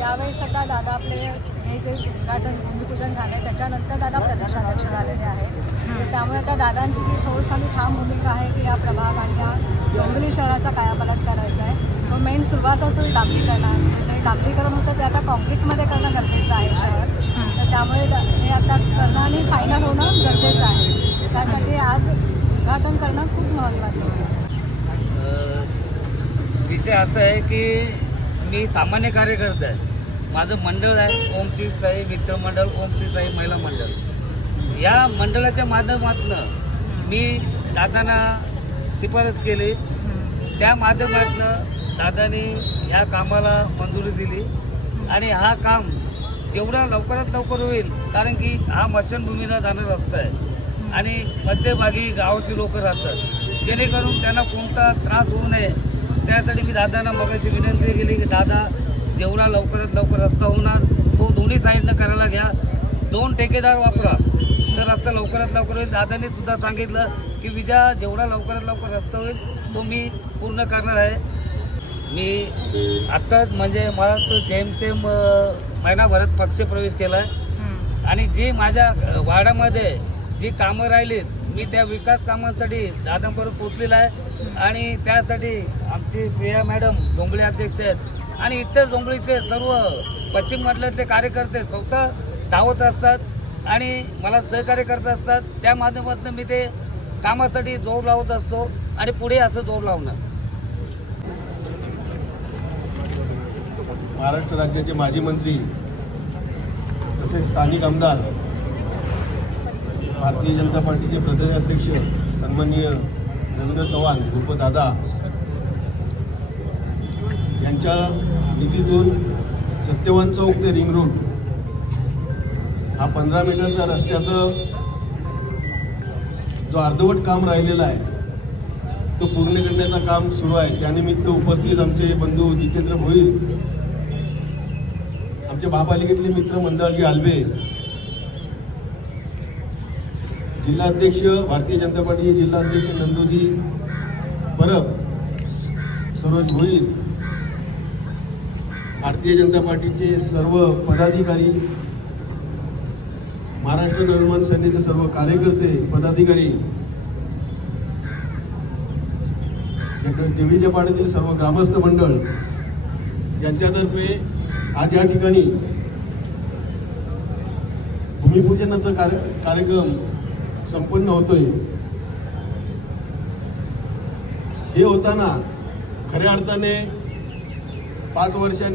यावेळेस आता दादा आपले हे जे उद्घाटन भूमिपूजन झालं त्याच्यानंतर दादा प्रदेशाध्यक्ष झालेले आहेत. त्यामुळे आता दादांची जी ठोस आणि ठाम भूमिका आहे की या प्रभाग आणि या डोंबिवली शहराचा कायापालट करायचा आहे. तो मेन सुरुवातच होईल डांबरीकरणात. म्हणजे डांबरीकरण होतं ते आता कॉन्क्रीटमध्ये करणं गरजेचं आहे शहर. तर त्यामुळे हे आता करणं आणि फायनल होणं गरजेचं आहे. त्यासाठी आज उद्घाटन करणं खूप महत्त्वाचं आहे. विषय असा आहे की मी सामान्य कार्यकर्ता आहे. माझं मंडळ आहे ओमश्री साई मित्रमंडळ, ओमश्री साई महिला मंडळ. या मंडळाच्या माध्यमातून मी दादांना शिफारस केली. त्या माध्यमातून दादांनी ह्या कामाला मंजुरी दिली आणि हा काम जेवढा लवकरात लवकर होईल, कारण की हा मशानभूमीला जाणारा रस्ता आहे आणि मध्यभागी गावातली लोक राहतात, जेणेकरून त्यांना कोणता त्रास होऊ नये. त्यासाठी मी दादांना मगाशी विनंती केली की दादा जेवढा लवकरात लवकर रस्ता होणार तो दोन्ही साईडनं करायला घ्या. 2 ठेकेदार वापरा तर रस्ता लवकरात लवकर होईल. दादांनी सुद्धा सांगितलं की विजा जेवढा लवकरात लवकर रस्ता होईल तो मी पूर्ण करणार आहे. मी आत्ताच म्हणजे मला तो जेमतेम महिनाभरात पक्षप्रवेश केला आहे आणि जी माझ्या वाड्यामध्ये जी कामं राहिलीत मी त्या विकास कामांसाठी दादांपर्यंत पोचलेला आहे. आणि त्यासाठी आमचे प्रिया मॅडम डोंबिवली अध्यक्ष आहेत आणि इतर डोंबिवलीचे सर्व पश्चिम मंडळातले कार्यकर्ते स्वतः धावत असतात आणि मला सहकार्य करत असतात. त्या माध्यमातून मी ते कामासाठी जोर लावत असतो आणि पुढे असं जोर लावणार. महाराष्ट्र राज्याचे माजी मंत्री तसेच स्थानिक आमदार, भारतीय जनता पार्टीचे प्रदेशाध्यक्ष सन्माननीय रवींद्र चव्हाण उर्फ दादा यांच्या निधीतून सत्यवान चौक ते रिंग रोड हा 15 मीटरच्या रस्त्याचं जो अर्धवट काम राहिलेला आहे तो पूर्ण करण्याचं काम सुरू आहे. त्यानिमित्त उपस्थित आमचे बंधू जितेंद्र भोईर, आमचे महापालिकेतले मित्र मंदारजी आल्बे, जिल्हाध्यक्ष भारतीय जनता पार्टीचे जिल्हाध्यक्ष नंदूजी परब, सरोज भोईर, भारतीय जनता पार्टीचे सर्व पदाधिकारी, महाराष्ट्र नवनिर्माण सेनेचे सर्व कार्यकर्ते पदाधिकारी, देवीच्या पाड्यातील सर्व ग्रामस्थ मंडळ यांच्यातर्फे आज या ठिकाणी भूमिपूजनाचा कार्यक्रम संपन्न होतोय. हे होताना खऱ्या अर्थाने 5 वर्षांनी